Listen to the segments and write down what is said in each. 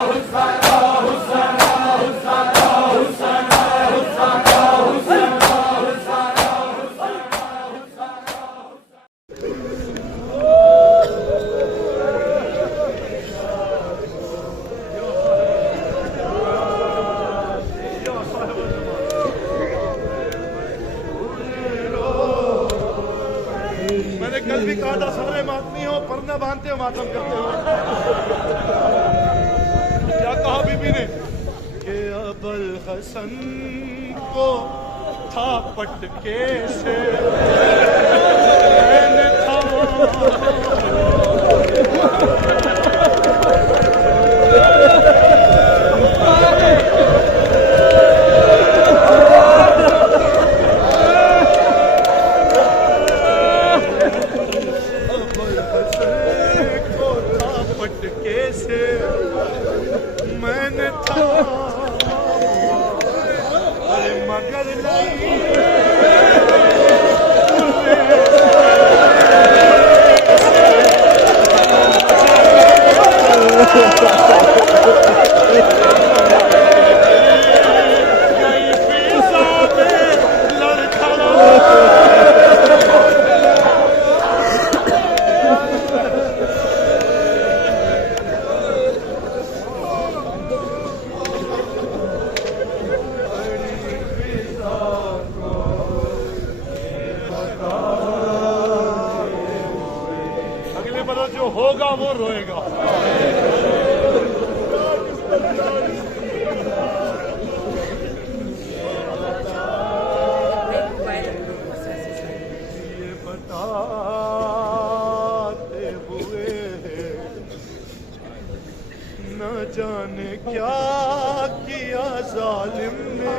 मैंने कल भी कहा था सारे मातमी हो पर्दा बांधते हो मातम करते हो। क्या कहा बीबी ने कि अबुल हसन को था पटके से मैंने था कैसे मैंने था अरे मगर जो होगा वो रोएगा। ये बताते हुए न जाने क्या किया जालिम ने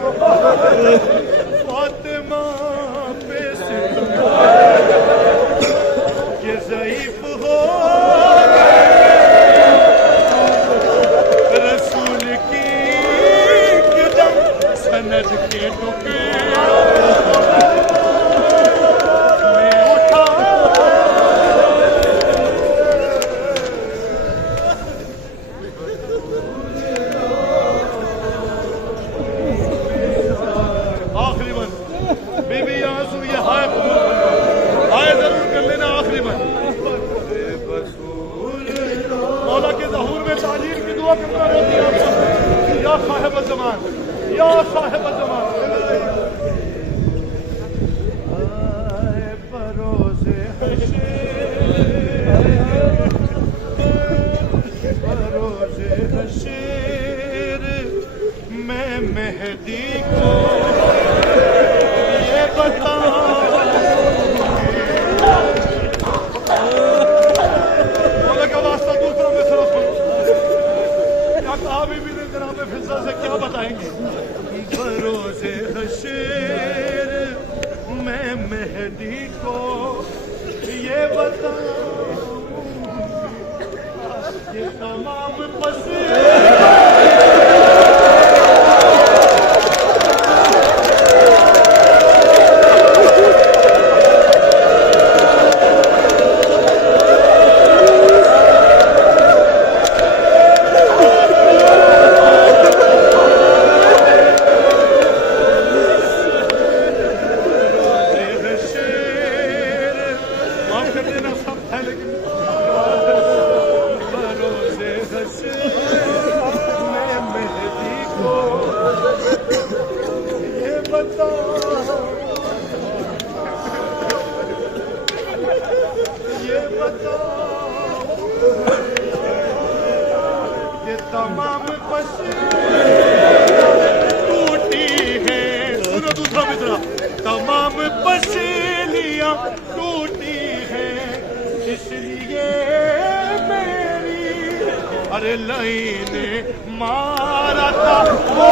फातिमा पे सितम के ज़ईफ हो रसूल की कदम सनद के टुकड़े में उठा आखिरी बंद बीबी आंसू ये हाय जरूर कर लेना आखिरी बंद मौला के ज़हूर में ताजीर की दुआ करना रहती है आप सब। या साहिब ज़मान या साहिब ज़मान बरोज़े हशर मैं मेहदी को ये बता बीबी ने जनाब फिजा से क्या बताएंगे बरोज़े हशर मैं मेहदी को ये बताऊं ये तमाम तमाम टूटी है। सुनो दूसरा मिसरा तमाम पसलियां टूटी है इसलिए मेरी अरे लाइन मारा था वो